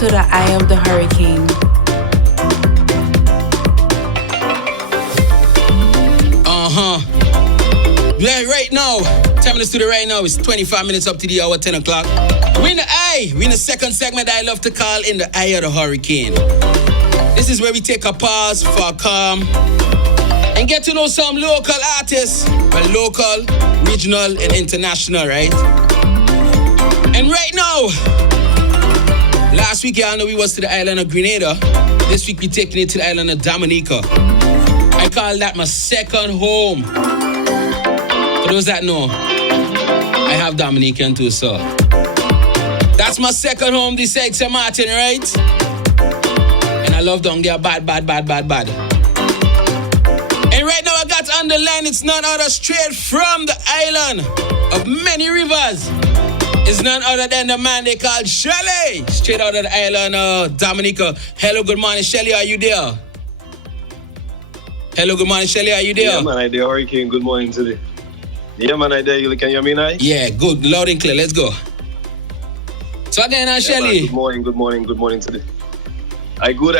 to the Eye of the Hurricane. Yeah, right now, time in the studio right now is 25 minutes up to the hour 10 o'clock. We're in the eye. We're in the second segment I love to call In the Eye of the Hurricane. This is where we take a pause for a calm and get to know some local artists. Well, local, regional, and international, right? And right now, last week, y'all know we was to the island of Grenada. This week, we taking it to the island of Dominica. I call that my second home. For those that know, I have Dominican too, so that's my second home, this side St. Martin, right? And I love down there, bad. And right now I got on the line, it's none other straight from the island of many rivers. It's none other than the man they call Shelly, straight out of the island of Dominica. Hello, good morning, Shelly, are you there? Hello, good morning, Shelly, are you there? Yeah, man, I did Hurricane, good morning today. Yeah, man, I dare you. Can you hear me now? Yeah, good. Loud and clear. Let's go. So again, Shelly. Man, good morning today. I good,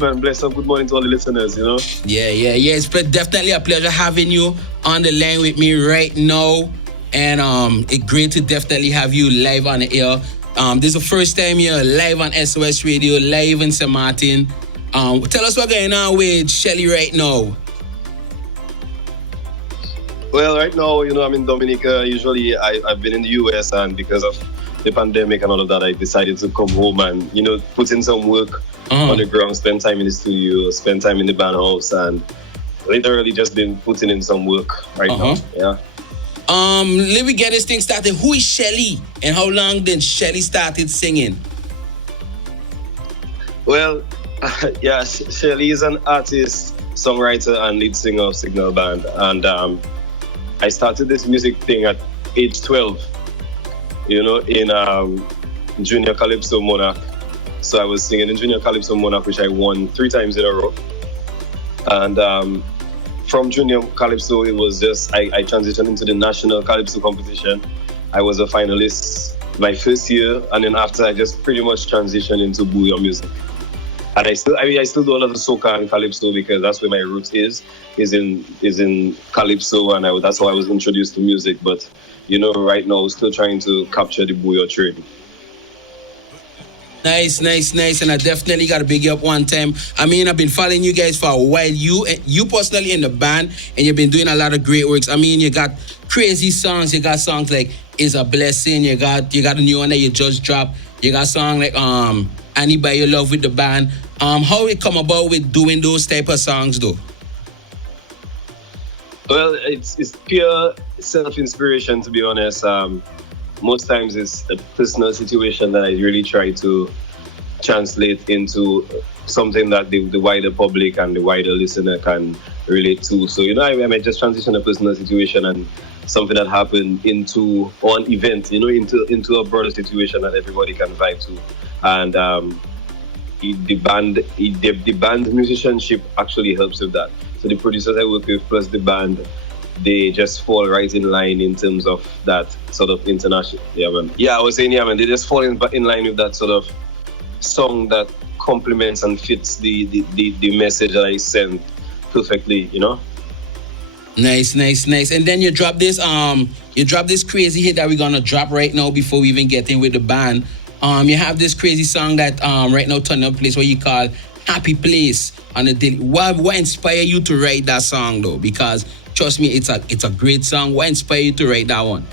man. Bless up. Good morning to all the listeners, you know? Yeah. It's definitely a pleasure having you on the line with me right now. And it's great to definitely have you live on the air. This is the first time you're live on SOS Radio, live in St. Martin. Tell us what's going on with Shelly right now. Well, right now, you know, I'm in Dominica. Usually, I've been in the US, and because of the pandemic and all of that, I decided to come home and, you know, put in some work on the ground, spend time in the studio, spend time in the band house, and literally just been putting in some work right now. Yeah. Let me get this thing started. Who is Shelly, and how long did Shelly started singing? Well, yeah, Shelly is an artist, songwriter, and lead singer of Signal Band, and I started this music thing at age 12, you know, in Junior Calypso Monarch. So I was singing in Junior Calypso Monarch, which I won 3 times in a row. And from Junior Calypso, it was just, I transitioned into the National Calypso competition. I was a finalist my first year, and then after I just pretty much transitioned into bouyon music. And I still do a lot of soca and calypso because that's where my roots is in calypso, and that's how I was introduced to music. But you know, right now, still trying to capture the bouyon trade. Nice, and I definitely got to big you up one time. I mean, I've been following you guys for a while. You personally in the band, and you've been doing a lot of great works. I mean, you got crazy songs. You got songs like "Is a Blessing." You got a new one that you just dropped. You got a song like Annie by Your Love with the band. How it come about with doing those type of songs though? Well, it's pure self-inspiration, to be honest. Most times it's a personal situation that I really try to translate into something that the wider public and the wider listener can relate to. So, you know, I might just transition a personal situation and something that happened into an event, you know, into a broader situation that everybody can vibe to. And the band musicianship actually helps with that. So the producers I work with plus the band, they just fall right in line in terms of that sort of international. Yeah, man. Yeah, I was saying, yeah, man. They just fall in line with that sort of song that complements and fits the message that I send perfectly, you know. Nice. And then you drop this crazy hit that we're gonna drop right now before we even get in with the band. You have this crazy song that right now turning up place what you call Happy Place on the daily. What inspired you to write that song though? Because trust me, it's a great song. What inspired you to write that one?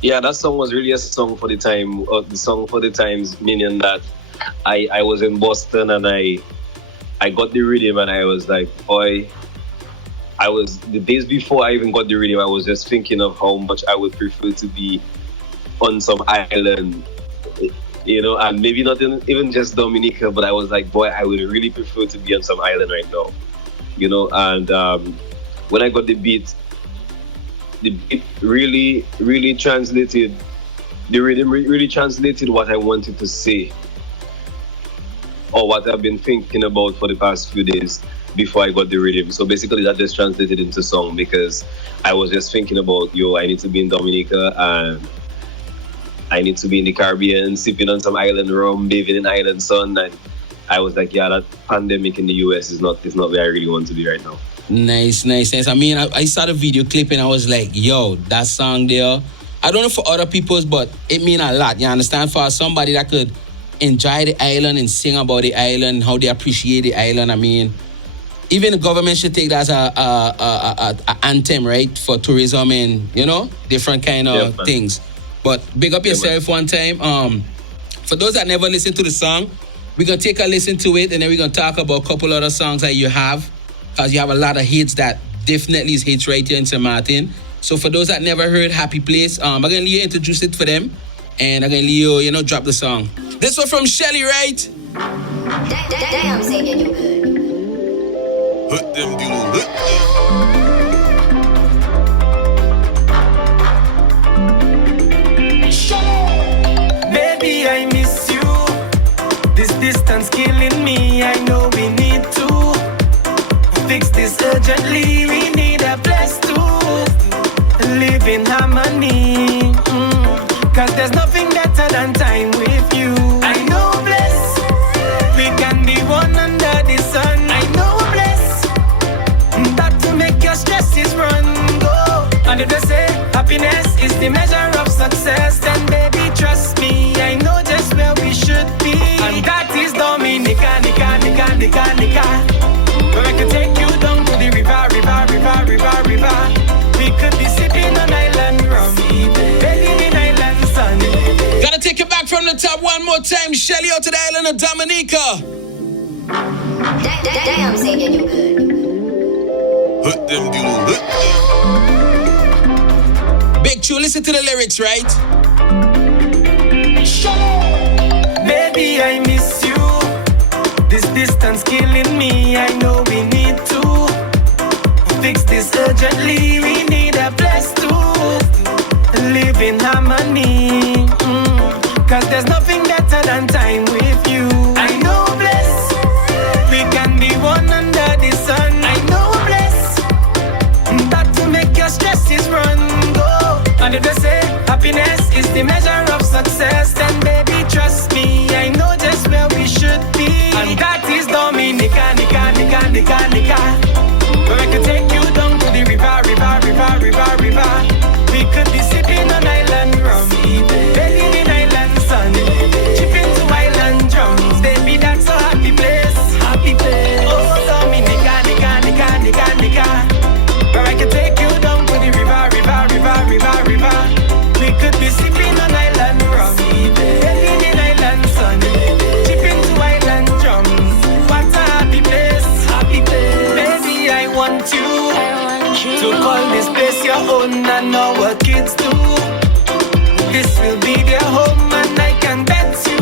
Yeah, that song was really a song for the time. The song for the times, meaning that I was in Boston and I got the rhythm and I was like, boy. I was, the days before I even got the rhythm, I was just thinking of how much I would prefer to be on some island, you know, and maybe not even just Dominica, but I was like, boy, I would really prefer to be on some island right now, you know. And when I got the beat really, really translated, the rhythm really translated what I wanted to say or what I've been thinking about for the past few days before I got the rhythm. So basically that just translated into song because I was just thinking about, I need to be in Dominica and I need to be in the Caribbean, sipping on some island rum, bathing in island sun. And I was like, yeah, that pandemic in the US is not where I really want to be right now. Nice. I mean, I saw the video clip and I was like, yo, that song there, I don't know for other people's, but it mean a lot. You understand? For somebody that could enjoy the island and sing about the island, how they appreciate the island. I mean, even the government should take that as a anthem, right? For tourism and, different kind of things. But big up yourself one time. For those that never listened to the song, we're going to take a listen to it and then we're going to talk about a couple other songs that you have. Because you have a lot of hits that definitely is hits right here in St. Martin. So for those that never heard Happy Place, I'm going to let you introduce it for them. And I'm going to let you, drop the song. This one from Shelly, right? Damn, singing you good. Hut them, hut them. Baby, I miss you. This distance killing me. I know we need to fix this urgently. We need a place to live in harmony. Cause there's nothing better than time with you. I know bliss. We can be one under the sun. I know bliss. That to make your stresses run. Go. And if they say happiness is the measure of success, then baby trust me, I know just where we should be. And that is Dominica, Nica. Where I could take you down to the river. We could be sipping on island rum, bathing in island sun. Gotta take it back from the top one more time. Shelly out to the island of Dominica. Damn, singing you good. Hut them, hut them. Big True, listen to the lyrics, right? Baby, I miss you. This distance killing me. I know we need to fix this urgently. We need a place to live in harmony. Cause there's nothing better than time with you. I know bliss. We can be one under the sun. I know bliss. That to make your stresses run. Go. And if they say happiness is the measure of success, then baby trust me, I know just where we should be. And that is Dominica, Nica. Where I could take you down to the river. We could be sipping on island rum, bathing in island sun, chipping to island drums. Baby, that's a happy place. Oh, Dominica, Nica. Where I could take you down to the river. We could be sipping on island rum, bathing in island sun, chipping to island drums. What a happy place. Baby, I want you to call this place your own and our kids too. This will be their home and I can bet you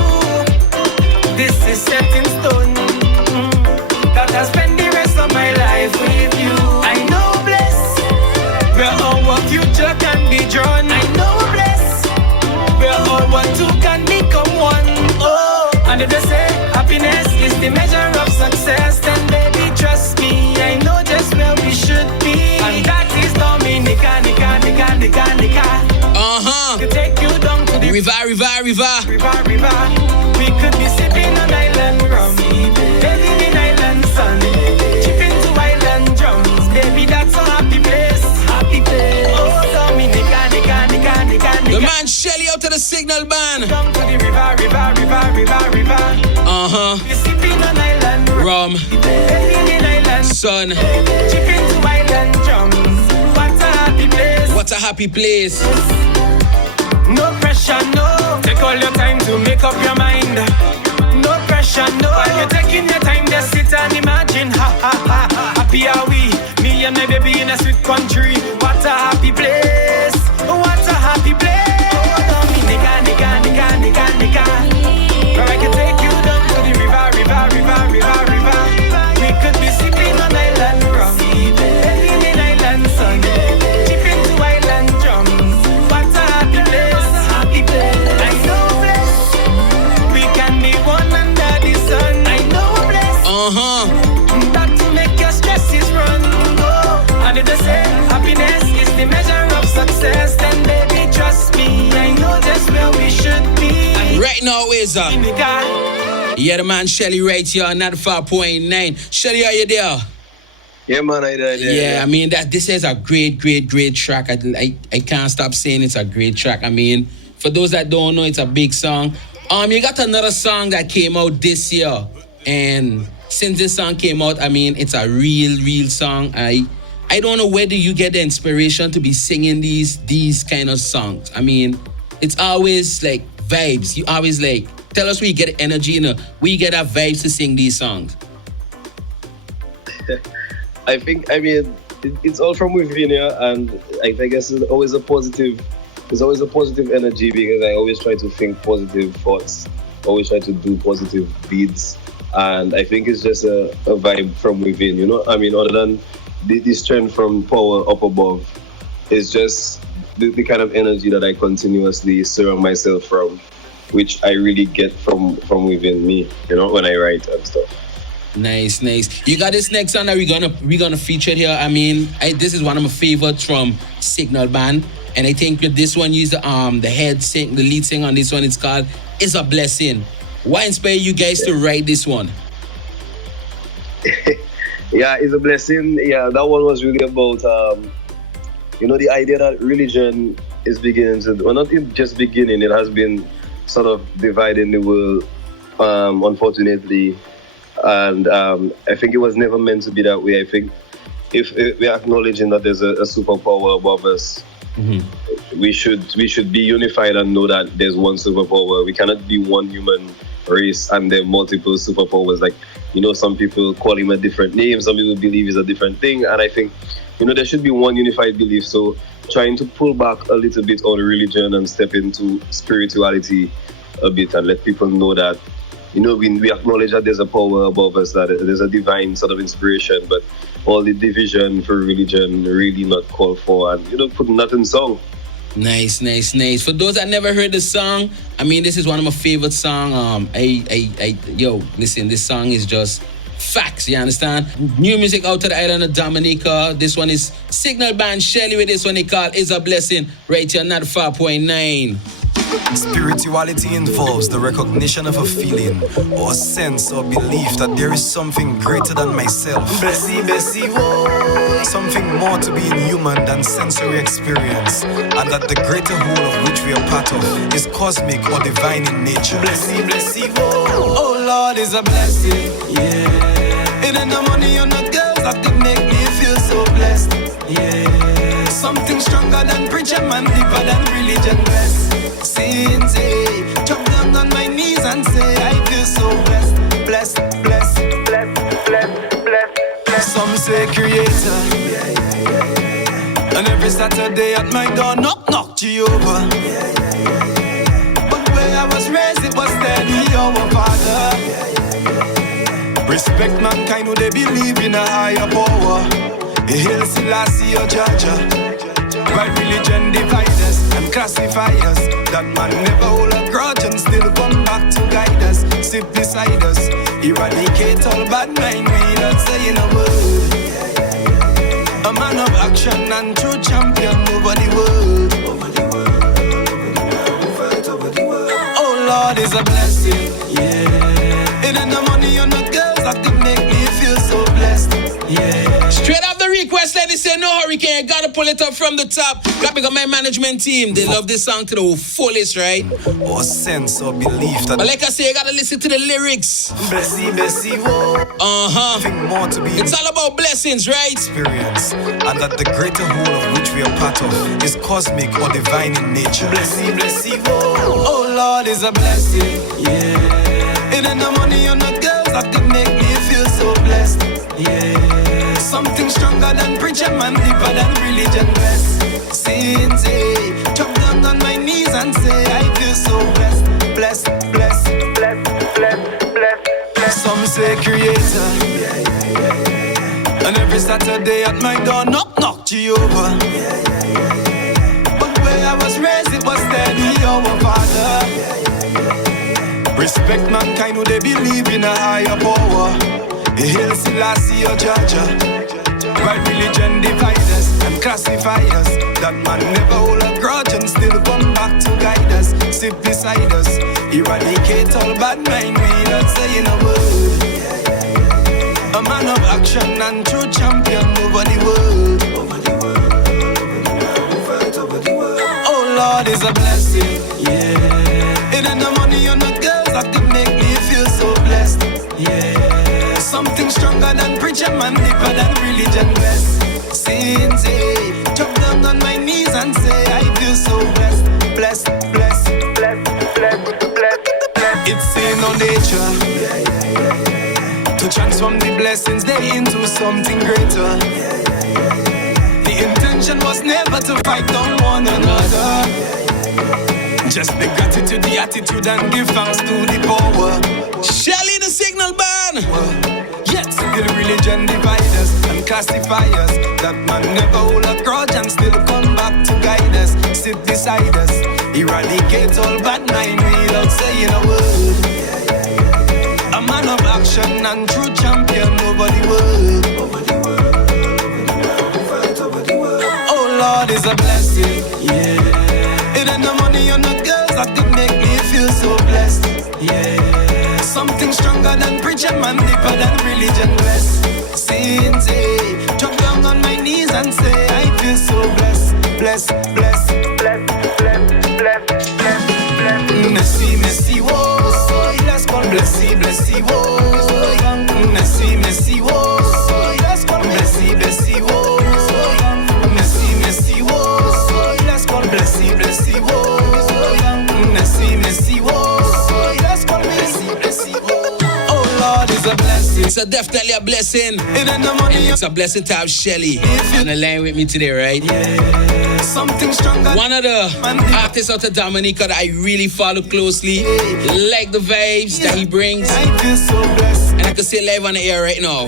this is set in stone. That I'll spend the rest of my life with you. I know bliss, where our future can be drawn. I know bliss, where our two can become one. Oh, and if they say happiness is the measure of success, then baby trust me, I know just where we should be. And that is Dominica. To take you down to the River. river. We could be sipping on island rum, bathing in island sun, chipping to island drums. Baby, that's a happy place. Oh, Dominica. The man Shelly out to the Signal Band. Down to the river. Uh-huh. We're sipping on island Rum, bathing in island, sun. chipping to island drums. What a happy place. What a happy place. No pressure, no. Take all your time to make up your mind. No pressure, no. While you're taking your time, just sit and imagine. Happy are we? Me and my baby in a sweet country. What a happy place. What a happy place. Oh, Dominica. Where I can take you down to the river. We could be sipping on island rum, bathing in island sun, chipping to island drums. What a happy place. I know bliss. We can be one under the sun. I know bliss. That to make your stresses run. Go. And if they say happiness is the measure is. Yeah, the man Shelly right here on 94.9. Shelly, are you there? Yeah, man, Yeah, I mean this is a great track. I can't stop saying it's a great track. I mean, for those that don't know, it's a big song. You got another song that came out this year, and since this song came out, I mean, it's a real song. I don't know where do you get the inspiration to be singing these kind of songs. I mean, it's always like vibes. You always like tell us where you get the energy, where you get that vibes to sing these songs. I mean, it's all from within here, and I guess it's always a positive energy because I always try to think positive thoughts, always try to do positive deeds, and I think it's just a vibe from within, you know? I mean, other than this strength from power up above, it's just the kind of energy that I continuously surround myself from, which I really get from within me, you know, when I write and stuff. Nice. You got this next song that we're gonna feature here. I mean, this is one of my favorites from Signal Band, and I think with this one, use the lead singer on this one. It's called "It's a Blessing." What inspired you guys to write this one? Yeah, it's a blessing. Yeah, that one was really about the idea that religion is beginning to, well, not just beginning. It has been sort of dividing the world, unfortunately. And I think it was never meant to be that way. I think if we're acknowledging that there's a superpower above us, we should be unified and know that there's one superpower. We cannot be one human race and there are multiple superpowers. Like, you know, some people call him a different name, some people believe it's a different thing. And I think, you know, there should be one unified belief. So trying to pull back a little bit on religion and step into spirituality a bit and let people know that, you know, we acknowledge that there's a power above us, that there's a divine sort of inspiration, but all the division for religion really not called for, and, you know, putting that in song. Nice. For those that never heard the song, I mean, this is one of my favorite songs. Listen, this song is just facts, you understand? New music out to the island of Dominica. This one is Signal Band Shelly with this one they call "Is a Blessing" right here on 94.9. Spirituality involves the recognition of a feeling or a sense or belief that there is something greater than myself. Bessie, whoa. Something more to being human than sensory experience, and that the greater whole of which we are part of is cosmic or divine in nature. Blessy, whoa. Oh Lord, is a blessing, yeah. It ain't the money or not girls that could make me feel so blessed, yeah. Something stronger than preacher man, deeper than religion, blessed. Sins, jump down on my knees and say I feel so blessed. Some say creator, and every Saturday at my door knock Jehovah. But where I was raised it was steady, our Father. Respect mankind who they believe in a higher power. Hail Selassie or Jaja. Why religion divide us and classify us? That man never hold a grudge and still come back to guide us. Sit beside us, eradicate all bad mind. We not saying a word. A man of action and true champion over the world. Oh Lord, is a blessing, yeah. It ain't the money or not girls that can make me feel so blessed, yeah. Straight off the request, ladies say no hurricane. I gotta pull it up from the top. Got me got my management team. They love this song to the fullest, right? Or sense or belief that. But like I say, I gotta listen to the lyrics. Bessie, whoa. Something more to be. It's all about blessings, right? Experience, and that the greater whole of which we are part of is cosmic or divine in nature. Blessy, whoa. Oh Lord, is a blessing, yeah. It ain't the money or not girls that can make me feel so blessed, yeah. Something stronger than preacher man, deeper than religion, blessed. Sins, jump down on my knees and say I feel so blessed. Some say creator, and every Saturday at my door knock Jehovah. But where I was raised it was steady, our Father. Respect mankind who they believe in a higher power. Hail Selassie or Jaja. Why religion divide us and classify us? That man never hold a grudge and still come back to guide us. Sit beside us, eradicate all bad mind without saying a word. A man of action and true champion over the world. Oh Lord, is a blessing. Yeah. It ain't the money or the girls that can make me feel so blessed. Yeah. Something stronger than preacher man, deeper than religion blessed. Since drop down on my knees and say I feel so blessed. Blessed, blessed, blessed, blessed, blessed. It's in our nature to transform the blessings they into something greater. The intention was never to fight on one another. Just the gratitude, the attitude, and give thanks to the power. Shelly the signal band. Yet the religion divide us and classify us. That man never hold a grudge and still come back to guide us. Sit beside us, eradicate all bad mind without saying a word. A man of action and true champion over the world. Oh Lord, is a blessing. Yeah. It ain't the money or the girls that could make me feel so blessed. Yeah. Something stronger than preacher man, deeper than religion blessed. Since drop down on my knees and say I feel so blessed. Blessed, blessed, blessed, blessed, blessed, blessed, blessed. Messi, Messi, whoa. Let's call blessy, blessy, whoa. Messi, Messi, whoa. Let's call blessy, blessy, whoa. Messi, Messi, whoa. Let's call blessy, blessy, whoa. Messi, Messi, whoa. Let's call blessy, blessy, whoa. Oh Lord, it's a blessing. It's definitely a blessing. It ain't the money. It's a blessing to have Shelly on the line with me today, right? Yeah. Something stronger. One of the artists out of Dominica that I really follow closely, like the vibes that he brings. I feel so blessed. And I can say live on the air right now,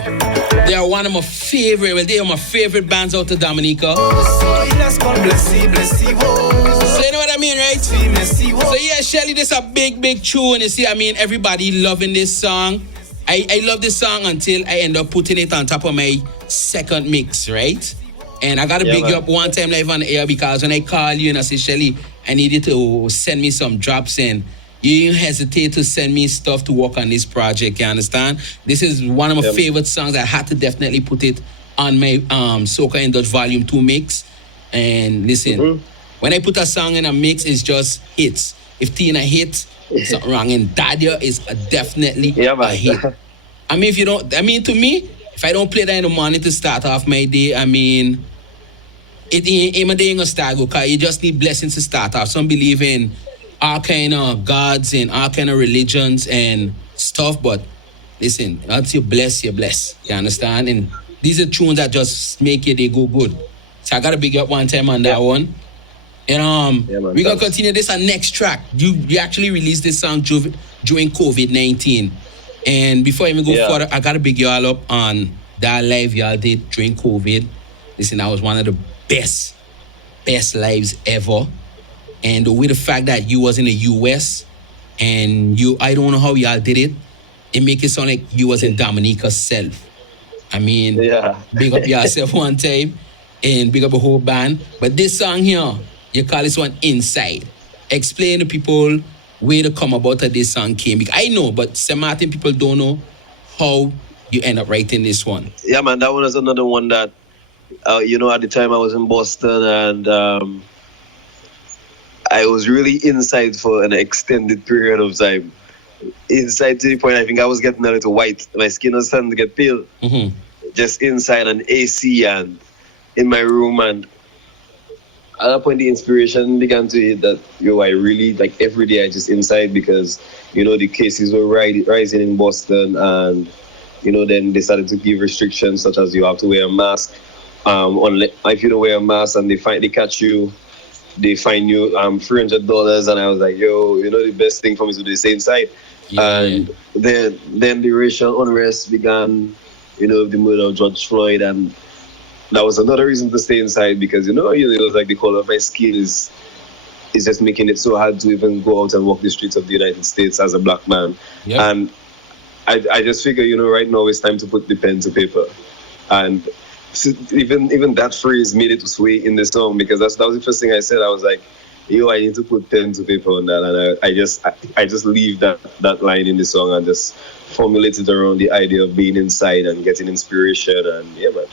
they are one of my favorite, well, they are my favorite bands out of Dominica. Let's call blessy, blessy, whoa. So you know what I mean, right? So yeah, Shelly, this is a big, big tune. You see, I mean, everybody loving this song. I love this song until I end up putting it on top of my second mix, right? And I got to big you up one time live on the air because when I call you and I say, Shelly, I need you to send me some drops in. You didn't hesitate to send me stuff to work on this project, you understand? This is one of my favorite songs. I had to definitely put it on my Soca in Dutch Volume 2 mix. And listen, when I put a song in a mix, it's just hits. If Tina hits, something wrong. And Dadia is definitely a hit. I mean, if you don't, I mean, to me, if I don't play that in the morning to start off my day, I mean, it ain't my day gonna start go, because you just need blessings to start off. Some believe in all kind of gods and all kind of religions and stuff, but listen, once you bless, you bless. You understand? And these are tunes that just make it, they go good. So I gotta big up one time on that one. And we're gonna continue this on next track. You actually released this song during COVID-19. And before I even go further, I gotta big you all up on that live y'all did during COVID. Listen, that was one of the best lives ever. And with the fact that you was in the US and I don't know how y'all did it, it make it sound like you was in Dominica's self. I mean, big up yourself one time and big up the whole band. But this song here, you call this one Inside. Explain to people where to come about that this song came. I know, but St. Martin people don't know how you end up writing this one. Yeah, man, that one is another one that, at the time I was in Boston and I was really inside for an extended period of time. Inside to the point I think I was getting a little white. My skin was starting to get pale. Mm-hmm. Just inside an AC and in my room, and at that point the inspiration began to hit that, I really, like, every day I just inside because, the cases were rising in Boston, and, then they started to give restrictions such as you have to wear a mask. If you don't wear a mask and they catch you, they fine you $300, and I was like, the best thing for me to do is stay inside. Yeah. And then the racial unrest began, the murder of George Floyd, and that was another reason to stay inside because, it was like the color of my skin is just making it so hard to even go out and walk the streets of the United States as a black man. Yep. And I just figure, right now it's time to put the pen to paper. And even that phrase made it sway in the song because that was the first thing I said. I was like, I need to put pen to paper on that, and I just leave that line in the song and just formulate it around the idea of being inside and getting inspiration, and yeah, man.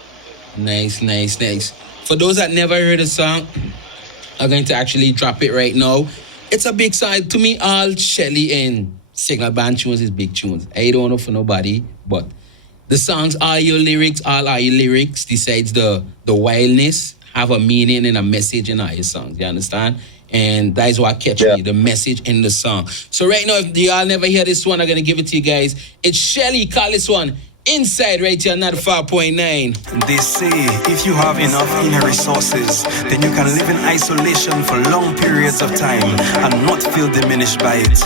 Nice. For those that never heard the song, I'm going to actually drop it right now. It's a big side to me. All Shelly and Signal Band tunes is big tunes. I don't know for nobody, but the songs are your lyrics. All are your lyrics. Besides the wildness, have a meaning and a message in all your songs. You understand? And that is what catch me, the message in the song. So right now, if y'all never hear this one, I'm going to give it to you guys. It's Shelly. Call this one Inside right here, not 5.9. They say if you have enough inner resources, then you can live in isolation for long periods of time and not feel diminished by it.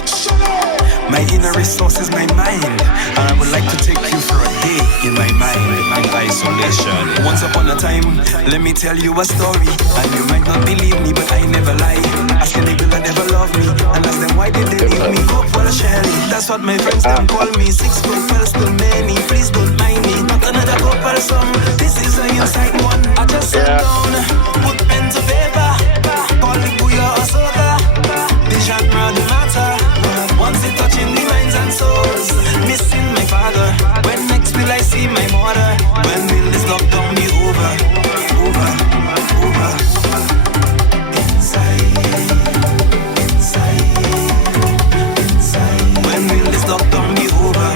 My inner resource is my mind, and I would like to take you for a day in my mind in isolation. Once upon a time, let me tell you a story, and you might not believe me, but I never lie. Ask any girl that ever loved me, and ask them why did they leave me? Hope for a Shelly, that's what my friends them call me. 6 foot well, still many, please don't mind me. Not another couple song, this is a inside one. I just sat down, put pen to paper, call it booyah or soda. The genre, the matter. Once it touching the minds and souls, missing my father. When next will I see my mother? When will this lockdown be over? Inside. When will this lockdown be over?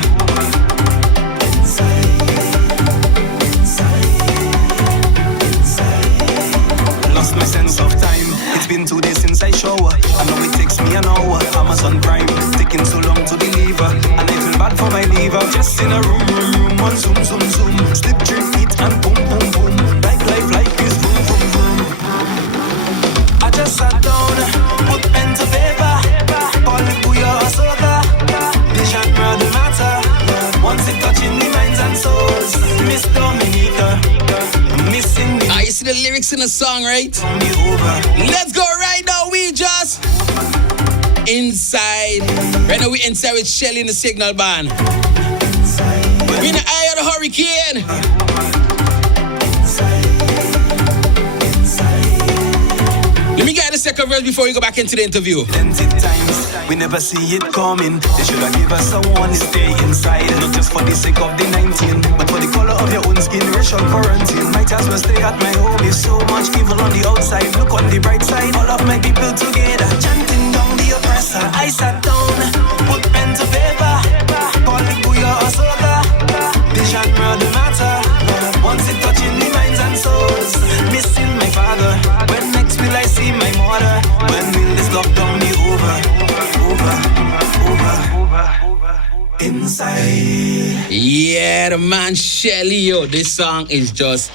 Inside. Lost my sense of time. It's been 2 days since I shower. I know it takes me an hour. Amazon Prime taking so long to deliver, and I feel bad for my liver. Just in a room, on zoom. Slip, drink, eat, and boom. Like is vroom. I just sat down, put pen to paper, call it booyah or soda. The genre, the matter. Once it touching the minds and souls, Miss Dominica, missing me. You see the lyrics in the song, right? Let's go right now. We just inside. Right now we inside with Shelly in the Signal Band. We in the eye of the hurricane. Let me get the second verse before we go back into the interview. Plenty times we never see it coming. They should have give us a warning. Stay inside, not just for the sake of the 19, but for the color of your own skin. Racial quarantine. Might as well stay at my home. There's so much evil on the outside. Look on the bright side. All of my people together, chanting down the oppressor. I sat down, put pen to paper, call it booyah or soda. The genre, the matter. Once it touching the minds and souls, missing my father. When next will I see my mother? When will this lockdown be over? Inside. Yeah, the man Shelly, yo. This song is just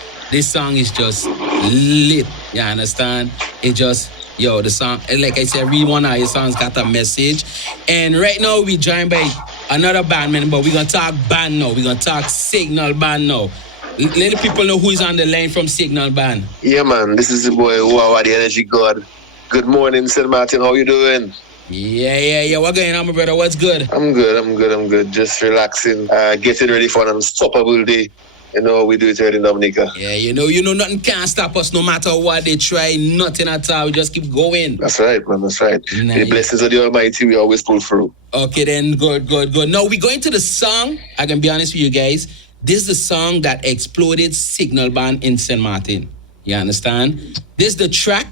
lit. You understand? It just, yo, the song, like I said, every one of your songs got a message. And right now we joined by another band member. We're gonna talk band now. We're gonna talk Signal Band now. Let the people know who is on the line from Signal Band. Yeah, man, this is the boy Wawa, the energy god. Good morning, St. Martin. How you doing? Yeah. What going on, my brother? What's good? I'm good. Just relaxing, getting ready for an unstoppable day. You know, we do it here in Dominica. Yeah, you know, nothing can stop us no matter what they try. Nothing at all. We just keep going. That's right, man. That's right. Nice. The blessings of the Almighty, we always pull through. Okay, then. Good. Now, we're going to the song. I can be honest with you guys. This is the song that exploded Signal Band in St. Martin. You understand? This is the track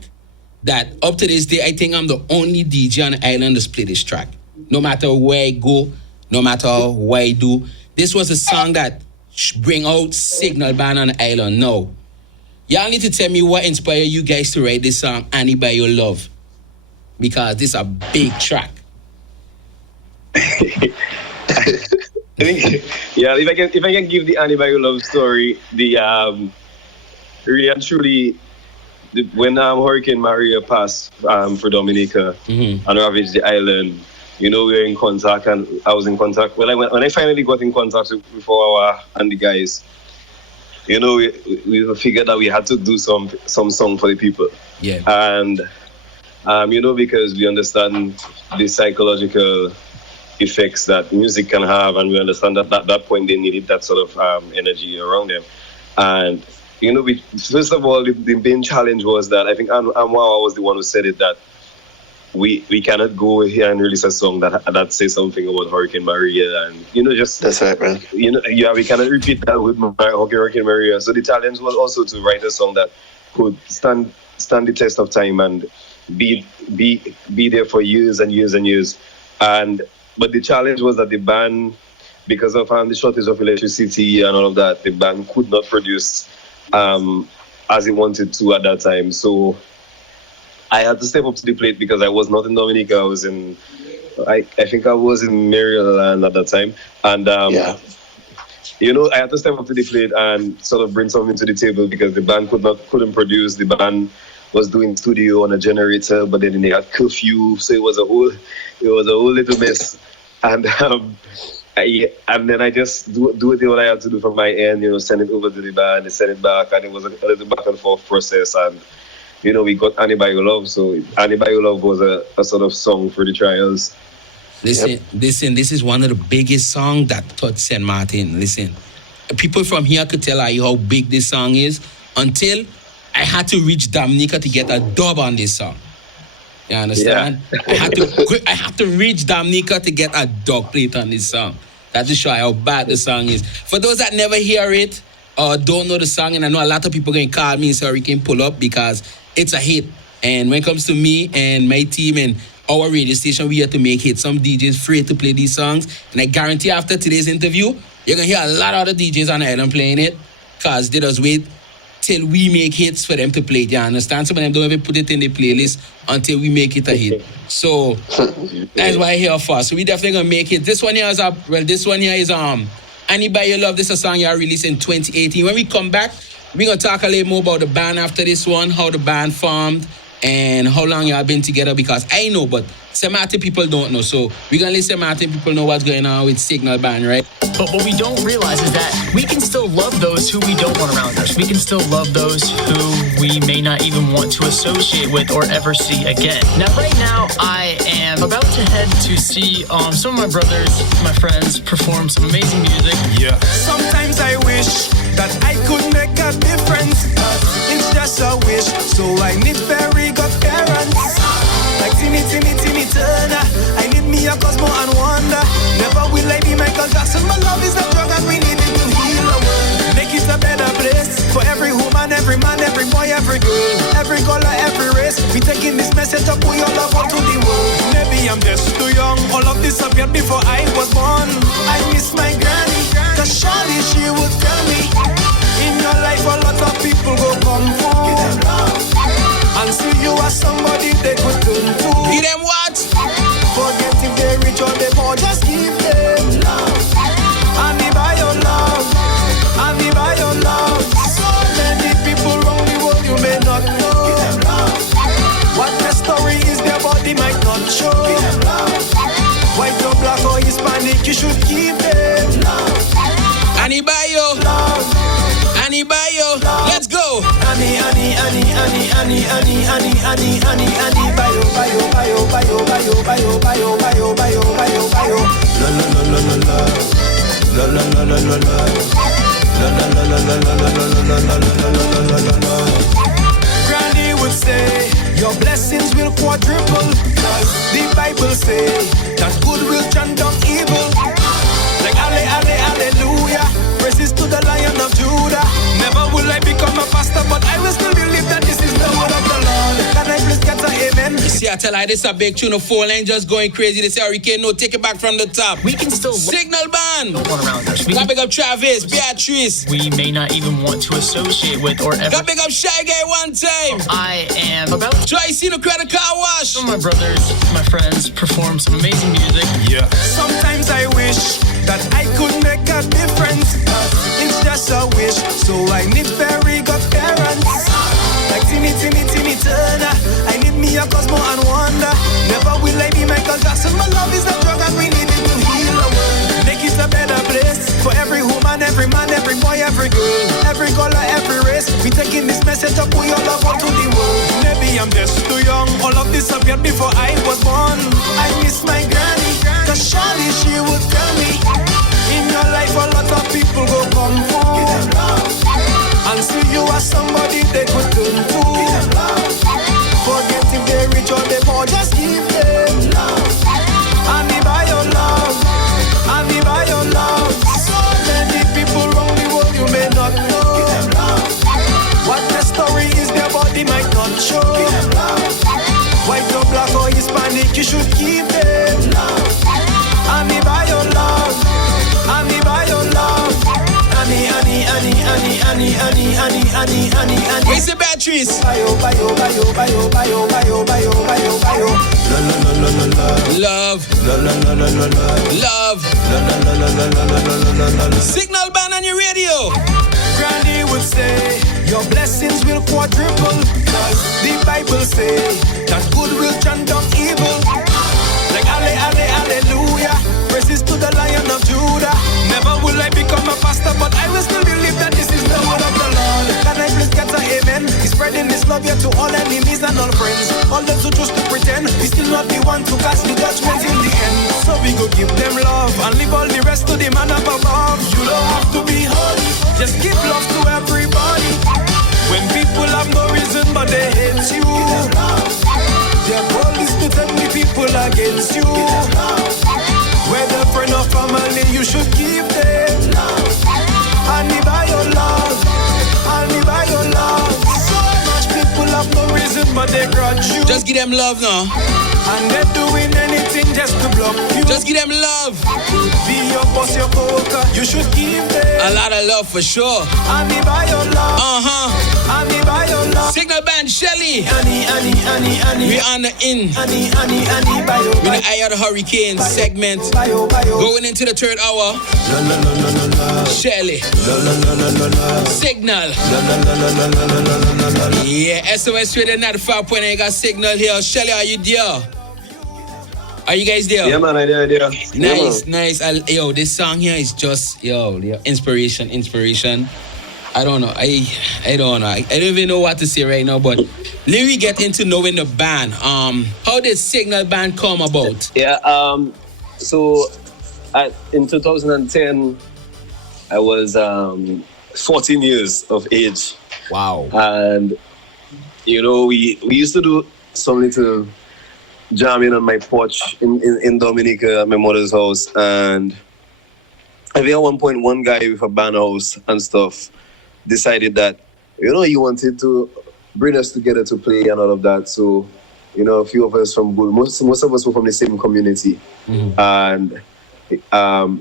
that up to this day, I think I'm the only DJ on the island to play this track. No matter where I go, no matter what I do. This was a song that bring out Signal Band on the island. Now, y'all need to tell me what inspired you guys to write this song, Annie by Your Love. Because this is a big track. I think, if I can give the Annie by Your Love story, the really and truly, when Hurricane Maria passed for Dominica and ravaged the island, you know, we were in contact, and I was in contact. Well, when I finally got in contact with Wawa and the guys, you know, we figured that we had to do some song for the people. Yeah. And you know, because we understand the psychological effects that music can have, and we understand that at that point they needed that sort of energy around them. And you know, first of all, the main challenge was that I think Wawa was the one who said it, that we cannot go here and release a song that says something about Hurricane Maria, and just That's right, man. we cannot repeat that with Hurricane Maria. So the challenge was also to write a song that could stand the test of time and be there for years and years and years. But the challenge was that the band, because of the shortage of electricity and all of that, the band could not produce as it wanted to at that time. So I had to step up to the plate because I was not in Dominica. I think I was in Maryland at that time. And, I had to step up to the plate and sort of bring something to the table because the band couldn't produce. The band was doing studio on a generator, but then they had curfew. So it was a whole little mess. And, then I just do what I had to do from my end, send it over to the band, and send it back. And it was a little back and forth process. And, we got Annie by Your Love. So Annie by Your Love was a sort of song for the trials. Listen, this is one of the biggest songs that touched St. Martin. Listen, people from here could tell you how big this song is until I had to reach Dominica to get a dub on this song. You understand? Yeah. I had to reach Dominica to get a dub plate on this song. That to show how bad the song is. For those that never hear it or don't know the song, and I know a lot of people going to call me and say, we can pull up because it's a hit. And when it comes to me and my team and our radio station, we have to make hits. Some DJs afraid to play these songs. And I guarantee after today's interview, you're going to hear a lot of other DJs on the island playing it because they just wait till we make hits for them to play it. You understand? Some of them don't even put it in the playlist until we make it a hit. So that's why I'm here for. So we definitely going to make it. This one here is Annie by Your Love. This is a song you released in 2018. When we come back, we're going to talk a little more about the band after this one, how the band formed, and how long y'all been together, because I know, but St. Martin people don't know. So we're going to let St. Martin people know what's going on with Signal Band, right? But what we don't realize is that we can still love those who we don't want around us. We can still love those who we may not even want to associate with or ever see again. Now, right now, I am about to head to see some of my brothers, my friends, perform some amazing music. Yeah. Sometimes I wish that I could make a difference. It's just a wish, so I need very good parents. Like Timmy Turner, I need me a Cosmo and Wonder. Never will I be Michael Jackson. My love is a drug and we need it to heal the world. Make it a better place for every woman, every man, every boy, every girl, every color, every race. We taking this message to put your love out to the world. Maybe I'm just too young. All of this appeared before I was born. I miss my granny, cause surely she would tell me, in your life a lot of people go come home and see you as somebody they could turn to. Give them what? Forget if they rich or they poor, just give them love. And me by your love, and me by your love. So many people around the world you may not know. Give them love. What the story is their body might not show. Give them love. White or black or Hispanic, you should give them love. Annie Bayo, love. Annie Bayo, let's go. Annie, Bayo, la la la la la la, la la la la la la, la la la la la la la la la. Granny would say, your blessings will quadruple, cause the Bible say that good will turn down evil. Like hallelujah, praises to the Lion of Judah. Never will I become a pastor, but I will still believe that this is the word of the Lord. Can I please get an amen? You see, I tell you, this a big tune of 4 lane just going crazy. They say Hurricane, no, take it back from the top. We can still Signal Band. One around us. Got big up Travis, Beatrice. We may not even want to associate with or ever. Got big up Shy Guy one time. I am about to try see the credit car wash. Some of my brothers, my friends, perform some amazing music. Yeah. Sometimes I wish that I could make a difference. It's just a wish, so I need very good parents. Like Timmy Turner, I need me a Cosmo and Wonder. Never will I be Michael Jackson. My love is a drug and we need it to heal the world. Make it a better place for every woman, every man, every boy, every girl, every color, every race. We taking this message to put your love out to the world. Maybe I'm just too young. All of this appeared before I was born. I miss my granny, cause surely she would tell me, in your life a lot of people go come home and see you as somebody they could turn to. Forget if they rich or they poor, just give show. White or black or Hispanic, you should give them love. And me by your love, and me by your love. Annie. Where's the batteries? Love. Signal band on your radio. Granny would say, your blessings will quadruple. Cause the Bible say, that good will turn down evil. Like hallelujah. Praises to the Lion of Judah. Never will I become a pastor, but I will still believe that this is the word of the Lord. Can I please get an amen? He's spreading this love here to all enemies and all friends. All those who choose to pretend, we still not the one to cast the judgment in the end. So we go give them love and leave all the rest to the man up above. You don't have to be holy, just give love to everybody. When people have no reason but they hate you, their goal is to turn the people against you. Whether friend or family, you should give them love. And me by your love, and me by your love. So much people have no reason but they grudge you. Just give them love now. And they're doing anything just to block you. Just give them love. Be your boss, your co-worker, you should give them a lot of love for sure. And me by your love. And me by your love. Signal band Shelly. Annie. We on the in. Annie, by your With the Eye of the Hurricane segment. Going into the third hour. Shelly. Signal. Yeah, SOS Radio 95.8 got signal here. Shelly, are you there? Are you guys there? Yeah, man, I'm there. Nice. Yo, this song here is just, inspiration. I don't know. I don't know. I don't even know what to say right now, but let me get into knowing the band. How did Signal Band come about? Yeah, so in 2010, I was 14 years of age. Wow. And, we used to do some little jamming on my porch in Dominica at my mother's house. And I think at one point, one guy with a band house and stuff decided that, he wanted to bring us together to play and all of that. So, a few of us from Bull, most of us were from the same community. Mm-hmm. And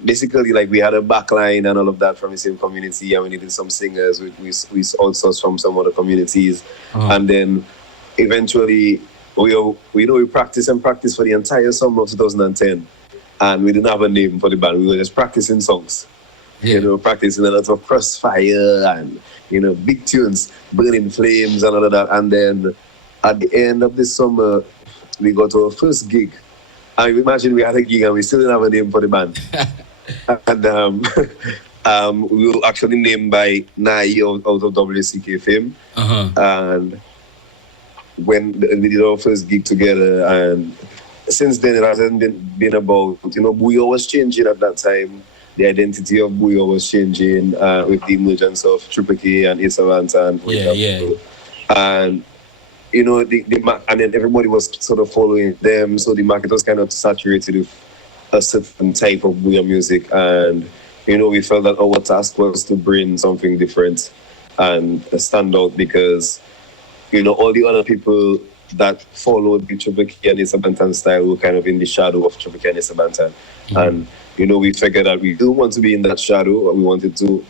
basically, like, we had a backline and all of that from the same community, and we needed some singers. We outsourced from some other communities. Uh-huh. And then eventually, we practiced for the entire summer of 2010. And we didn't have a name for the band. We were just practicing songs. Yeah. Practicing a lot of Crossfire and, big tunes, Burning Flames and all of that. And then at the end of the summer, we got our first gig. And imagine we had a gig and we still didn't have a name for the band. And we were actually named by Nai out of WCK fame. Uh-huh. And when we did our first gig together, and since then it hasn't been about, Booyah was changing at that time. The identity of Booyah was changing with the emergence of Triple K and Ace Avanta and and and then everybody was sort of following them, so the market was kind of saturated with a certain type of Booyah music, and we felt that our task was to bring something different and stand out, because all the other people that followed the Triple K and Ace Avanta style were kind of in the shadow of Triple K and Ace Avanta. Mm-hmm. And we figured that we didn't want to be in that shadow. We wanted to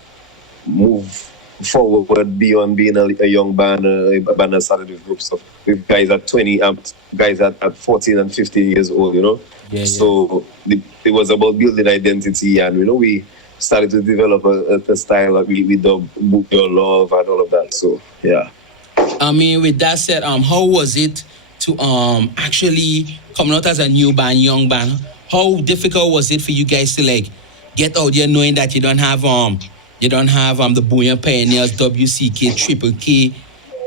move forward beyond being a young band, a band that started with groups of with guys at 20, guys at 14 and 15 years old, So it was about building identity, and we started to develop a style that we dub Book Your Love and all of that. So yeah. I mean, with that said, how was it to actually come out as a new band, young band? How difficult was it for you guys to get out there knowing that you don't have the Booyah Pioneers, WCK, Triple K,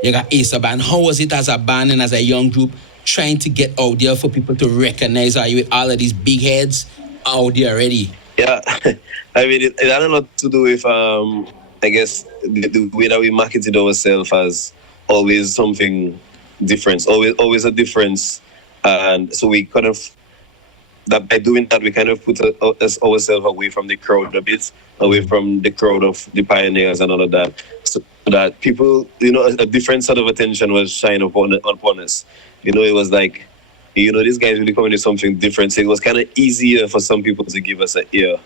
you got Ace Band? How was it as a band and as a young group trying to get out there for people to recognize you with all of these big heads out there already? Yeah, I mean, it had a lot to do with I guess the way that we marketed ourselves as always something different, always a difference, and so we kind of. That by doing that, we kind of put ourselves away from the crowd a bit, away from the crowd of the pioneers and all of that. So that people, a different sort of attention was shined upon us. It was like, this guy's really coming to something different. So it was kind of easier for some people to give us an ear,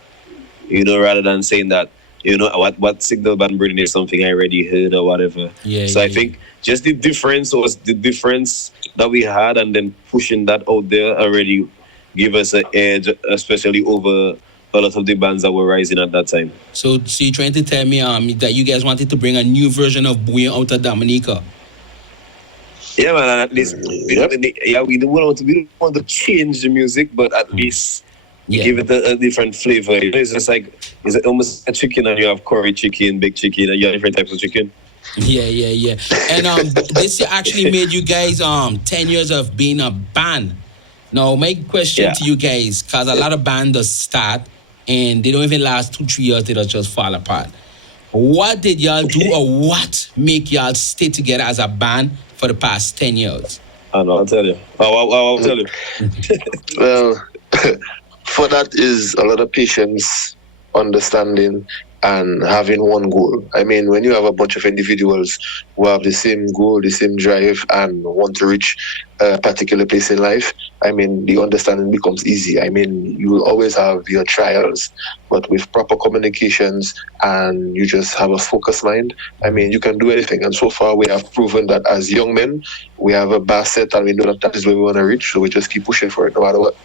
rather than saying that, what Signal Band bringing is something I already heard or whatever. I think just the difference was the difference that we had, and then pushing that out there already give us an edge, especially over a lot of the bands that were rising at that time. So you're trying to tell me that you guys wanted to bring a new version of Bouillon out of Dominica? Yeah, man. At least we don't want to change the music, but at least give it a different flavor. It's just like it's almost a chicken, and you have curry chicken, baked chicken, and you have different types of chicken. Yeah. And this year actually made you guys 10 years of being a band. Now, my question to you guys, because a lot of bands start and they don't even last 2-3 years, they just fall apart. What did y'all do, or what make y'all stay together as a band for the past 10 years? I know, I'll tell you. I'll tell you. Well, for that is a lot of patience, understanding, and having one goal. I mean, when you have a bunch of individuals who have the same goal, the same drive, and want to reach a particular place in life, I mean, the understanding becomes easy. I mean, you will always have your trials, but with proper communications and you just have a focused mind, I mean, you can do anything. And so far, we have proven that as young men, we have a bar set, and we know that is where we want to reach, so we just keep pushing for it no matter what.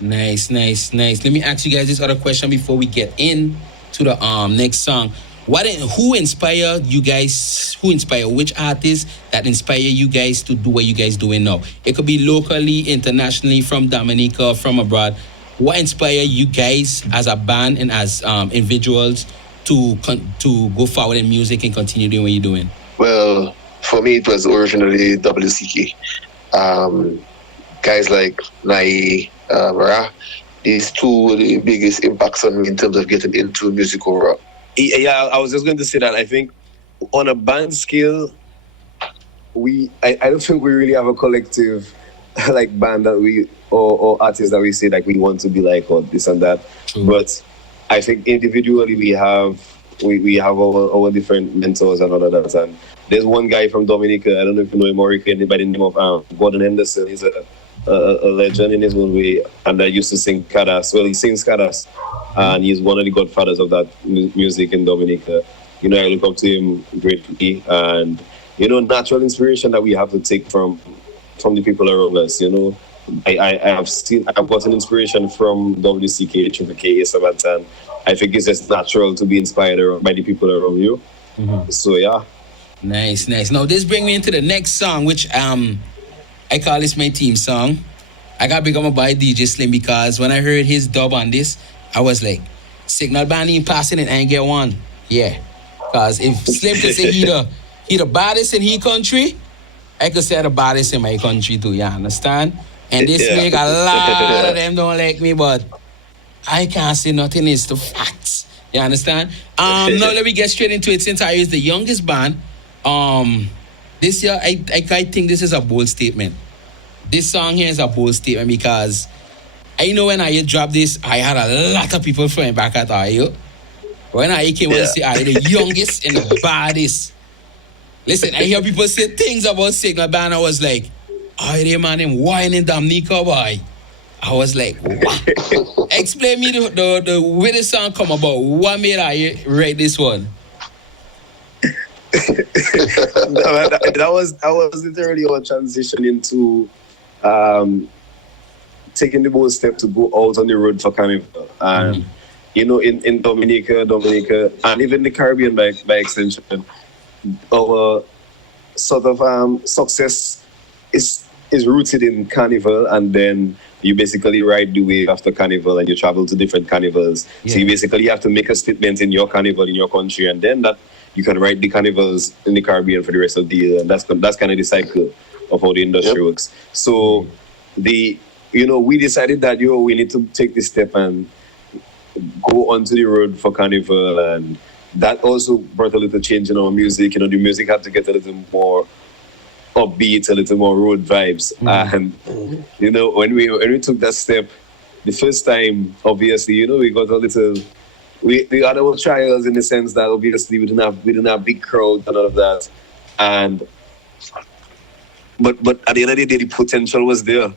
Nice. Let me ask you guys this other question before we get in to the next song. Who inspired you guys? Which artists that inspire you guys to do what you guys doing now? It could be locally, internationally, from Dominica, from abroad. What inspired you guys as a band and as individuals to go forward in music and continue doing what you're doing? Well, for me, it was originally WCK. Guys like Nai, Mara, these two were the biggest impacts on me in terms of getting into music overall. Yeah, I was just going to say that. I think on a band scale, I don't think we really have a collective like band that we or artists that we say like we want to be like or this and that. True. But I think individually we have our different mentors and all of that. And there's one guy from Dominica, I don't know if you know him or by the name of Gordon Henderson. He's a legend in his own way, and I used to sing Cadas. Well, he sings Cadas, and he's one of the godfathers of that music in Dominica. I look up to him greatly, and natural inspiration that we have to take from the people around us. I've gotten inspiration from WCK, Triple K, Samantha, and I think it's just natural to be inspired by the people around you. Mm-hmm. So yeah. Nice. Now this brings me into the next song, which I call this my theme song. I got big on my boy DJ Slim, because when I heard his dub on this, I was like, Signal Band ain't passing it, I ain't get one. Yeah. Because if Slim could say he the baddest in his country, I could say the baddest in my country too, you understand? And this make a lot of them don't like me, but I can't say nothing, it's the facts. You understand? Now let me get straight into it. Since I is the youngest band, this year, I think this is a bold statement. This song here is a bold statement because I know when I dropped this, I had a lot of people throwing back at Ayo. When I came and say I the youngest and the baddest. Listen, I hear people say things about Signal Band. I was like, they man, them whining Dominica, boy. I was like, what? Explain me the way the song come about. What made I write this one? that was literally our transition into taking the bold step to go out on the road for Carnival. And in Dominica, and even the Caribbean by extension, our sort of success is rooted in Carnival, and then you basically ride the wave after Carnival and you travel to different carnivals. Yeah. So you basically have to make a statement in your carnival in your country, and then that you can ride the carnivals in the Caribbean for the rest of the year. And that's kind of the cycle of how the industry works. So we decided that we need to take this step and go onto the road for Carnival, and that also brought a little change in our music. The music had to get a little more upbeat, a little more road vibes. And when we took that step the first time, obviously, we got a little we had our trials in the sense that obviously we didn't have big crowds and all of that, and but at the end of the day, the potential was there.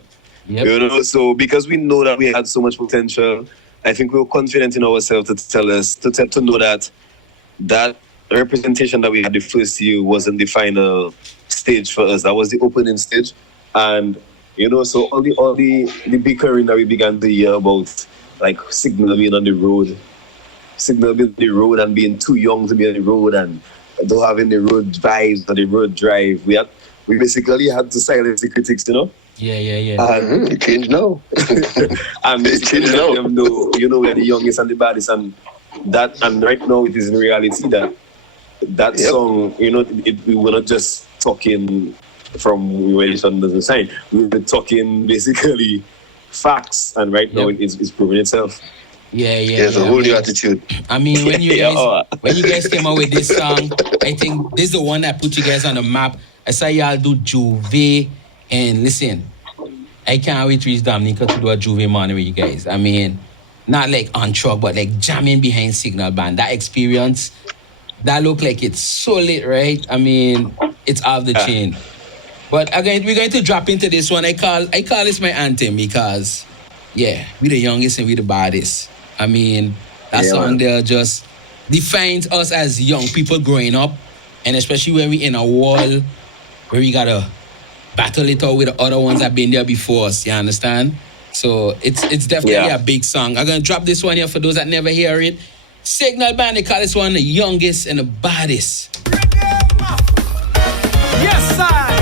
Yep. You know, so because we know that we had so much potential, I think we were confident in ourselves to know that representation that we had the first year wasn't the final stage for us. That was the opening stage, and you know, so all the bickering that we began to hear about, like Signal being on the road and being too young to be on the road and don't having the road vibes or the road drive. We basically had to silence the critics, you know. Yeah. It changed now. And It changed now. them know, you know, we're the youngest and the baddest, and right now it is in reality that song, you know, we were not just talking from where the sun doesn't shine. We were talking basically facts, and right now it's proving itself. There's a whole new attitude. I mean, when you guys came out with this song, I think this is the one that put you guys on the map. I saw y'all do Juve, and listen, I can't wait to reach Dominica to do a Juve morning with you guys. I mean, not like on truck, but like jamming behind Signal Band. That experience, that look like it's so lit, right? I mean, it's off the chain. But again, we're going to drop into this one. I call this my anthem because, we the youngest and we the baddest. I mean, that song there just defines us as young people growing up, and especially when we in a world where we gotta battle it out with the other ones that been there before us. You understand? So it's definitely a big song. I'm gonna drop this one here for those that never hear it. Signal Band, they call this one the youngest and the baddest. Yes, I.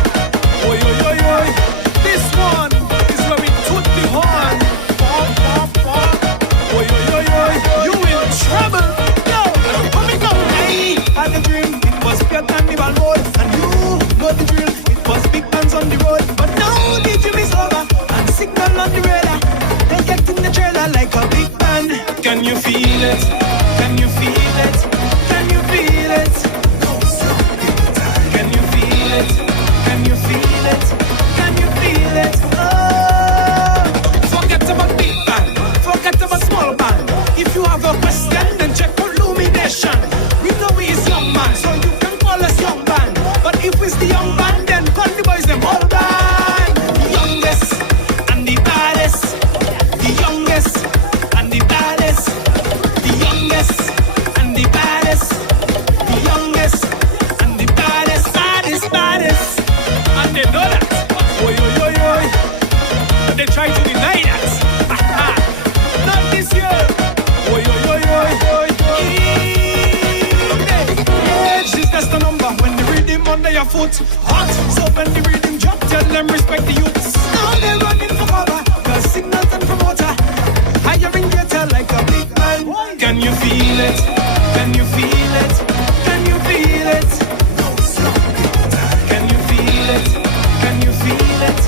Oi, oi, oi, oi. This one is where we toot the horn. Oi, oi, oi, oi. You in trouble. Yo, coming go. Hey, had the dream. It was pure carnival mode. And you know the drill. It was big bands on the road. But now the dream is over. And Signal on the radar. They get in the trailer like a big band. Can you feel it? Can you feel it? Can you feel it? Can you feel it? Can you feel it? Can you feel it? Oh, forget about big band, forget about small band. If you have a question, then check for Illumination. We know we is young man, so you can call us young band. But if it's the young band, then call the boys them old band. The youngest and the baddest. The youngest and the baddest. The youngest and the baddest. The youngest and the baddest. Baddest. And they know that. Oi, oi, oi, oi. But they try to deny that. Not this year. Oi, oi, oi, oi, oi. Age is just a number when the rhythm under your foot. Hot. So when the rhythm drop, tell them respect the youths. Now they're running for cover. The signals and promoter. Hiring data like a big man. Can you feel it? Can you feel it? Can you feel it? Can you feel it? Can you feel it?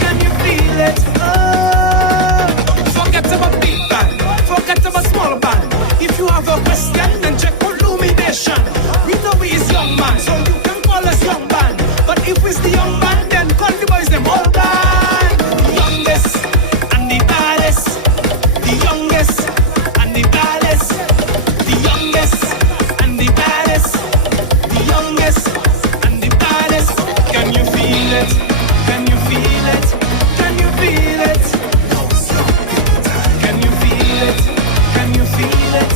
Can you feel it? Oh, forget about big band, forget about small band. If you have a question, then check for Illumination. We know we is young man, so you can call us young band. But if it's the young band, then call the boys them old band. The youngest and the baddest. The youngest and the baddest. The youngest and the baddest. The youngest and the baddest. Can you feel it? Can you feel it? Can you feel it? Can you feel it? Can you feel it?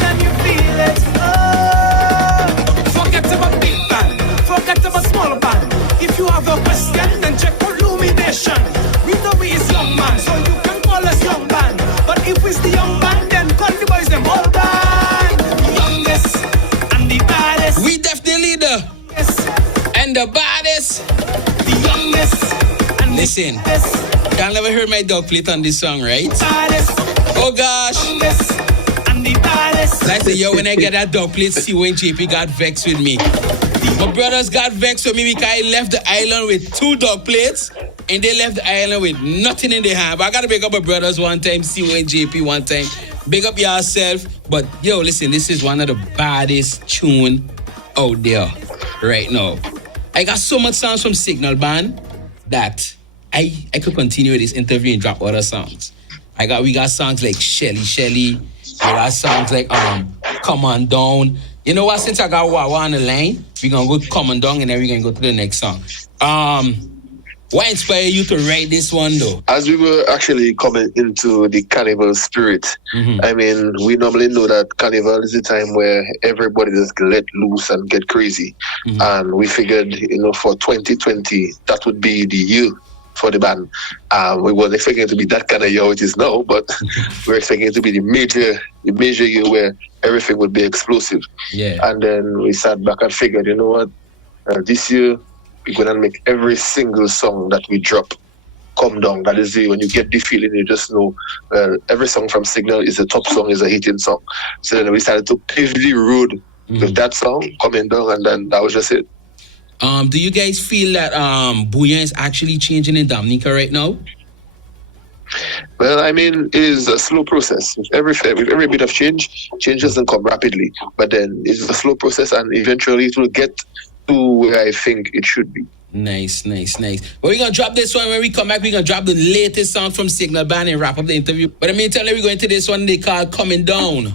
Can you feel it? Oh, forget about big band, forget about small band. If you have a question, then check for Illumination. We know we is young man, so you can call us young band. But if it's the young band, then call the boys them old band. The youngest and the baddest. We definitely the and the baddest. The youngest and Listen, the baddest. y'all never heard my dog plate on this song, right? Baddest. Oh gosh. Youngest and the baddest. Like I say, yo, when I get that dog plate, see when JP got vexed with me. My brothers got vexed with me because I left the island with 2 dog plates and they left the island with nothing in their hand. But I gotta big up my brothers one time, see when JP one time. Big up yourself. But yo, listen, this is one of the baddest tune out there right now. I got so much songs from Signal Band that I could continue this interview and drop other songs. We got songs like Shelly. We got songs like Come On Down. You know what? Since I got Wawa on the line, we're gonna go Come On Down and then we're gonna go to the next song. What inspired you to write this one though? As we were actually coming into the carnival spirit, I mean, we normally know that carnival is a time where everybody just let loose and get crazy. And we figured, for 2020, that would be the year for the band. We weren't expecting it to be that kind of year it is now, but we're expecting it to be the major year where everything would be explosive. Yeah. And then we sat back and figured, you know what, this year, we're going to make every single song that we drop come down. That is when you get the feeling, you just know every song from Signal is a top song, is a hitting song. So then we started to pave the road with that song coming down, and then that was just it. Do you guys feel that Booyah is actually changing in Dominica right now? Well, I mean, it is a slow process. With every bit of change doesn't come rapidly. But then it's a slow process, and eventually it will get to where I think it should be. Nice. But we're going to drop this one. When we come back, we're going to drop the latest song from Signal Band and wrap up the interview. But in the meantime, we're going to this one they call Coming Down.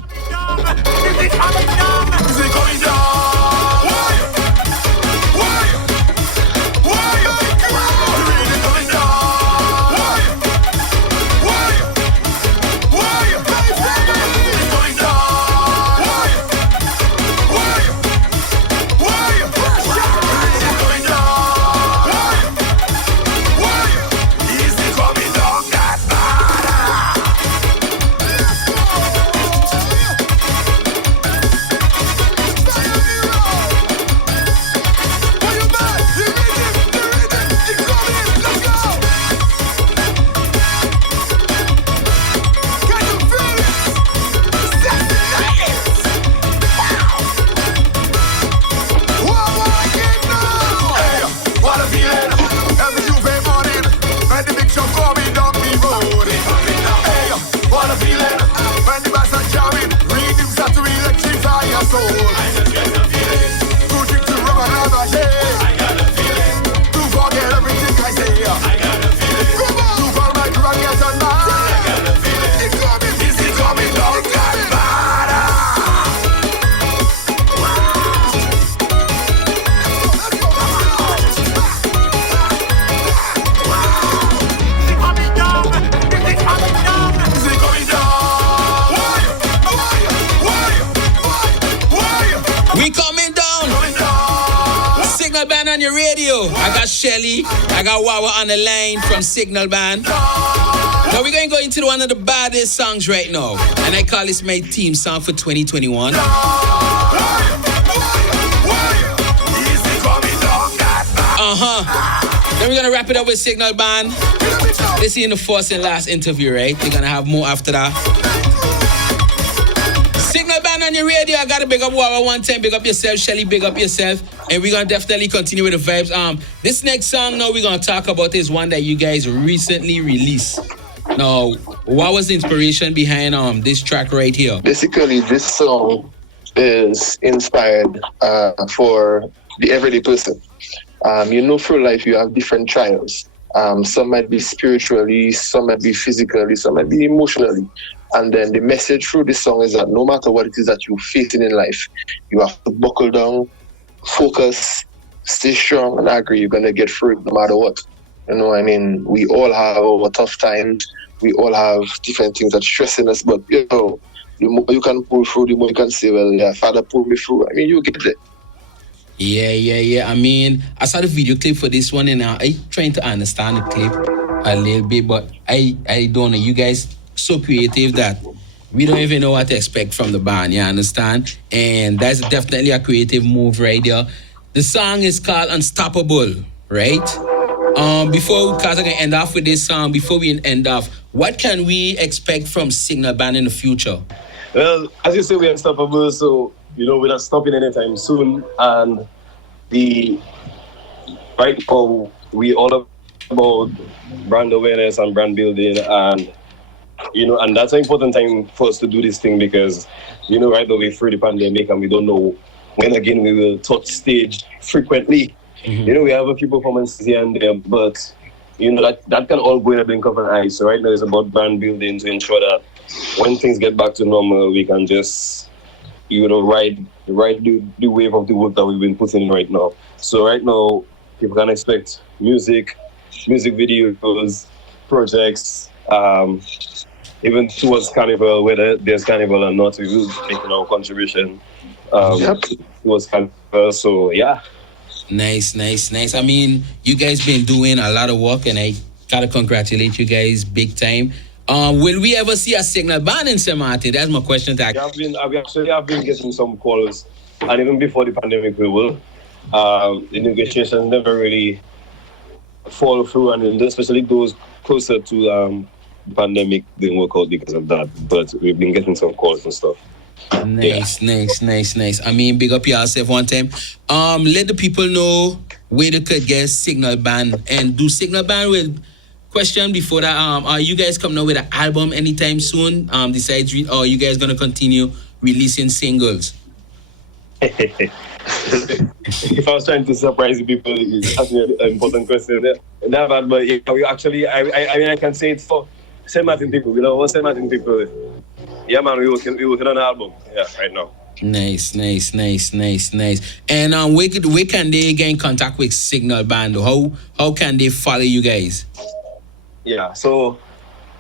I got Shelly, I got Wawa on the line from Signal Band. Now we're going to go into one of the baddest songs right now, and I call this my theme song for 2021. Then we're going to wrap it up with Signal Band. This is in the first and last interview, right? We're going to have more after that. Signal Band on your radio. I gotta big up Wawa one time. Big up yourself, Shelly. Big up yourself. And we're gonna definitely continue with the vibes. This next song now we're gonna talk about is one that you guys recently released. Now, what was the inspiration behind this track right here? Basically, this song is inspired for the everyday person. Through life you have different trials. Some might be spiritually, some might be physically, some might be emotionally. And then the message through this song is that no matter what it is that you're facing in life, you have to buckle down, focus, stay strong, and agree you're going to get through it no matter what. We all have our tough times. We all have different things that stressing us, but the more you can pull through, the more you can say, well, yeah, Father, pull me through. You get it. Yeah. I saw the video clip for this one, and I trying to understand the clip a little bit, but I don't know. You guys so creative that we don't even know what to expect from the band, you understand? And that's definitely a creative move right there. The song is called Unstoppable, right? Because I'm gonna end off with this song, before we end off, what can we expect from Signal Band in the future? Well, as you say, we're unstoppable, so we're not stopping anytime soon. And right now, we all about brand awareness and brand building, and and that's an important time for us to do this thing because, right now we're through the pandemic and we don't know when again we will touch stage frequently. We have a few performances here and there, but, that can all go in a blink of an eye. So right now it's about brand building to ensure that when things get back to normal, we can just, ride the wave of the work that we've been putting in right now. So right now, people can expect music videos, projects, even towards Carnival, whether there's Carnival or not, we will be making our contribution towards Carnival. So yeah. Nice. I mean, you guys been doing a lot of work, and I gotta congratulate you guys big time. Will we ever see a Signal band in St. Martin? That's my question to I've been getting some calls, and even before the pandemic, we will. The negotiations never really fall through, and especially those closer to the pandemic didn't work out because of that. But we've been getting some calls and stuff. Nice. I mean, big up yourself one time. Let the people know where they could get Signal band, and do Signal band with. Question before that, are you guys coming out with an album anytime soon? Besides, or are you guys gonna continue releasing singles? If I was trying to surprise the people, it's actually an important question. But we actually, I mean, I can say it for St. Martin people. We know what St. Martin people. Yeah, man, we working on an album. Yeah, right now. Nice. And where can they get in contact with Signal band? How can they follow you guys? Yeah, so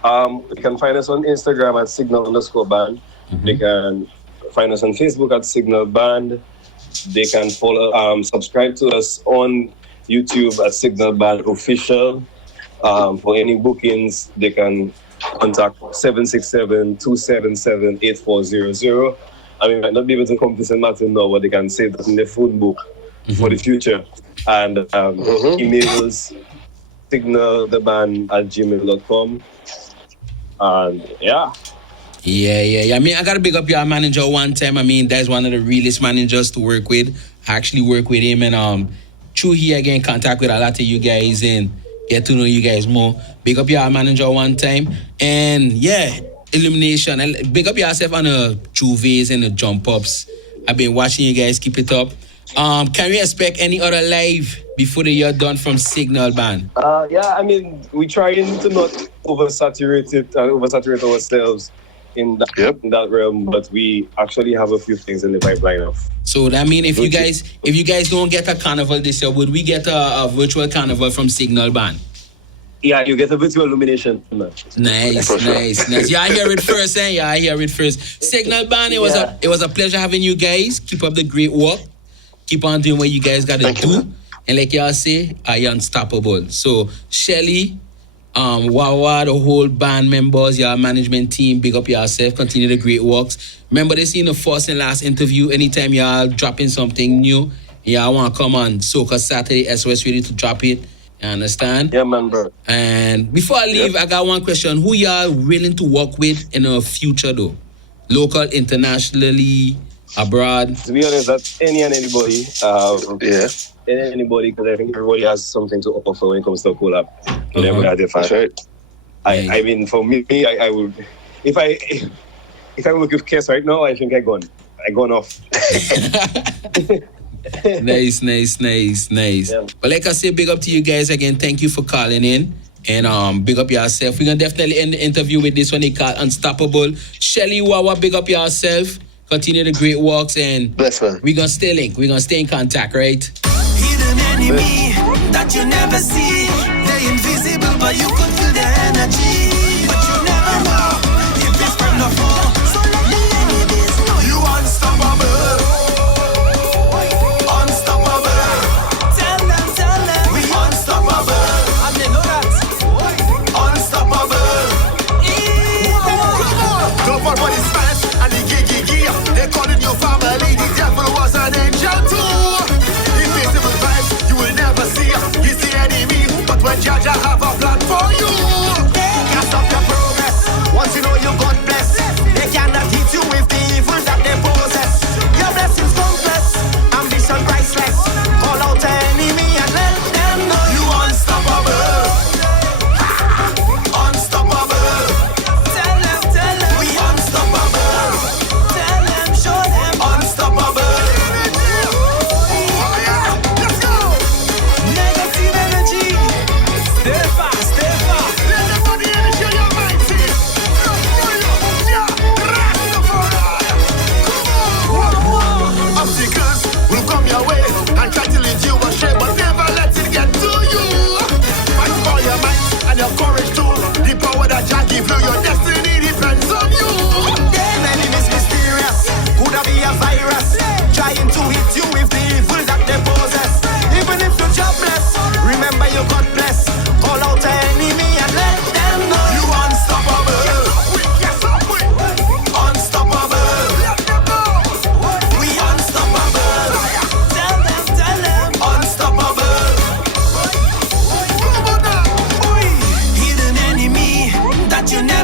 you can find us on Instagram at Signal_band. Mm-hmm. They can find us on Facebook at Signal Band. They can follow, subscribe to us on YouTube at Signal Band Official. For any bookings, they can contact 767-277-8400. I mean, might not be able to come to St. Martin now, but they can save that in their phone book for the future. And emails, signaltheband@gmail.com. And yeah. I mean, I gotta big up your manager one time. I mean, that's one of the realest managers to work with. I actually work with him, and through here I get in contact with a lot of you guys and get to know you guys more. Big up your manager one time. And yeah, Illumination. And big up yourself on the Juves and the jump ups. I've been watching you guys. Keep it up. Can we expect any other live before the year done from Signal band? Yeah, I mean, we're trying to not oversaturate ourselves in that realm, but we actually have a few things in the pipeline. So that mean if you guys don't get a carnival this year, would we get a virtual carnival from Signal band? Yeah, you get a virtual illumination. Nice. Yeah, I hear it first, Signal band, it was a pleasure having you guys. Keep up the great work. Keep on doing what you guys gotta do. And like y'all say, are you unstoppable? So Shelly, Wawa, the whole band members, your management team, big up yourself, continue the great works. Remember this in the first and last interview, anytime y'all dropping something new, y'all want to come on Soca Saturday, SOS ready to drop it. You understand? Yeah, man, bro. And before I leave, I got one question. Who y'all willing to work with in the future though? Local, internationally, abroad? To be honest, that's any and anybody. Anybody, because I think everybody has something to offer when it comes to a collab. That's right. I mean, for me, I would, if I work with Kes right now, I think I gone off. Nice. Yeah. But like I said, big up to you guys again. Thank you for calling in. And big up yourself. We're gonna definitely end the interview with this one they call Unstoppable. Shelly, Wawa, big up yourself. Continue the great works, and we're gonna stay linked. We're gonna stay in contact, right? Hidden enemy that you never see. They invisible, but you could feel their energy. But you never know if it's from the fall. So let the enemies know you unstoppable. Unstoppable. Tell them, we unstoppable. And they know that. Unstoppable. Go for what is fast and the gigi. They calling your family. The devil was an angel too. Invisible vibes you will never see. He's the enemy, but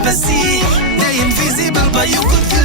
never see. They're invisible, but you could